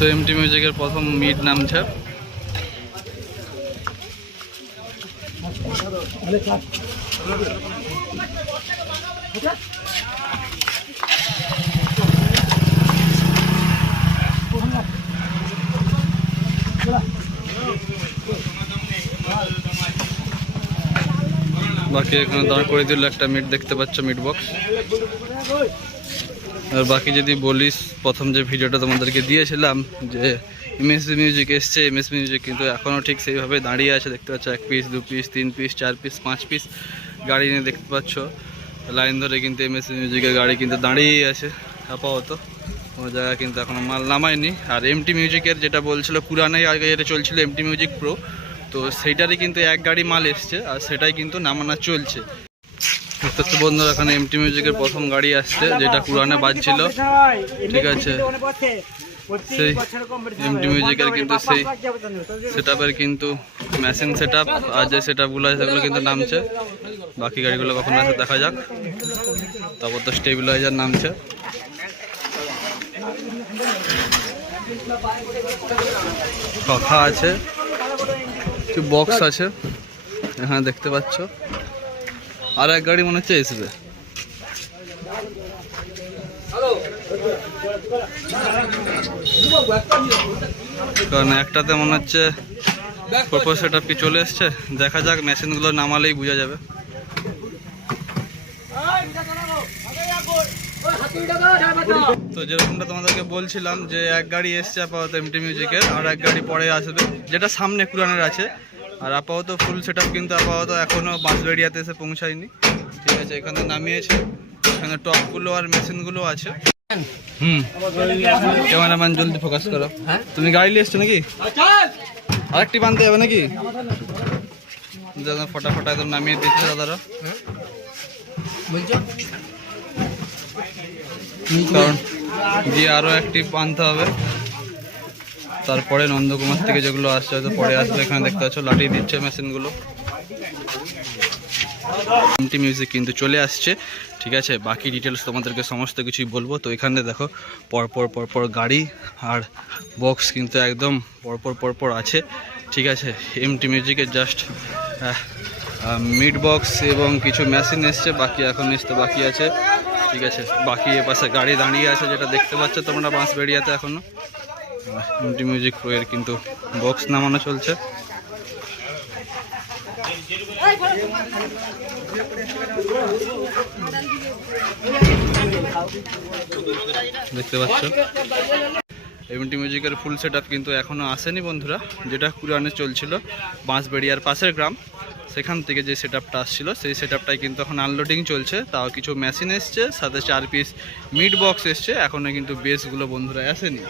তো এমটি মিউজিকের প্রথম মিড নামছে বাকি এখানে দাঁড় করে দিল একটা মিট দেখতে পাচ্ছ মিট বক্স। আর বাকি যদি বলিস, প্রথম যে ভিডিওটা তোমাদেরকে দিয়েছিলাম, যে এমএস মিউজিক এসছে এমএস মিউজিক কিন্তু এখনও ঠিক সেইভাবে দাঁড়িয়ে আছে, দেখতে পাচ্ছ, এক পিস দু পিস তিন পিস চার পিস পাঁচ পিস গাড়ি নিয়ে দেখতে পাচ্ছ। লাইন ধরে কিন্তু এমএস মিউজিকের গাড়ি কিন্তু দাঁড়িয়েই আছে, আপাতত। কোনো জায়গায় কিন্তু এখনও মাল নামায়নি। আর এমটি মিউজিকের যেটা বলছিল, পুরানাই আগে যেটা চলছিল এমটি মিউজিক প্রো তো সেইটারই কিন্তু এক গাড়ি মাল এসছে, আর সেটাই কিন্তু নামানো চলছে। দেখতে বন্ধুরা, এখানে এমটি মিউজিকের প্রথম গাড়ি আসছে, যেটা পুরানে বাজছিল। ঠিক আছে। সেই এমটি কিন্তু সেই কিন্তু মেশিন আর যে আছে সেগুলো কিন্তু নামছে। বাকি গাড়িগুলো কখন দেখা যাক। তারপর তো স্টেবিলাইজার নামছে। আছে। বক্স আছে। এখানে দেখতে পাচ্ছ। আর এক গাড়ি মনে হচ্ছে আসবে কারণ একটাতে মনে হচ্ছে প্রপোজ সেট কি চলে এসছে। দেখা যাক, মেশিনগুলো নামালেই বোঝা যাবে। তো যেরকমটা তোমাদেরকে বলছিলাম যে এক গাড়ি এসছে আপাতত এমটি মিউজিকের আর এক গাড়ি পরে আসবে, যেটা সামনে পুরানের আছে। আর আপাতত ফুল সেট কিন্তু আপাতত এখনও বাঁশবেড়িয়াতে এসে পৌঁছায়নি। ঠিক আছে এখানে নামিয়েছে। এখানে টপগুলো আর মেশিনগুলো আছে। হুম। ক্যামেরাম্যান জলদি ফোকাস করো। তুমি গাড়ি নিয়ে এসছো নাকি? আরেকটি বানতে যাবে নাকি? দাদা ফটাফট একদম নামিয়ে দিচ্ছে দাদারা। কারণ দিয়ে আরও একটি বানতে হবে। তারপরে নন্দকুমার থেকে যেগুলো আসছে, হয়তো পরে আসবে, এখানে দেখতে পাচ্ছ, লাঠি দিচ্ছে মেশিনগুলো। এমটি মিউজিক কিন্তু চলে আসছে, ঠিক আছে? বাকি ডিটেলস তোমাদেরকে সমস্ত কিছুই বলব। তো এখানে দেখো, পরপর পরপর গাড়ি আর বক্স কিন্তু একদম পরপর পরপর আছে, ঠিক আছে? এমটি মিউজিকের জাস্ট মিড বক্স এবং কিছু মেশিন এসছে, বাকি এখন এসতে বাকি আছে, ঠিক আছে? বাকি এ পাশে গাড়ি দাঁড়িয়ে আছে, যেটা দেখতে পাচ্ছ তোমরা বাঁশ বাঁশবেড়িয়াতে এখনও এমটি মিউজিক প্রো এর কিন্তু বক্স নামানো চলছে। দেখতে পাচ্ছ? এমটি মিউজিকের ফুল সেট কিন্তু এখনও আসেনি বন্ধুরা। যেটা কুরানে চলছিল, বাঁশবেড়িয়ার পাশের গ্রাম। সেখান থেকে যে সেট আপটা আসছিল, সেই সেট আপটাই কিন্তু এখন আনলোডিং চলছে। তাও কিছু মেশিন এসছে, সাথে চার পিস মিড বক্স এসছে। এখনও কিন্তু বেসগুলো বন্ধুরা আসেনি।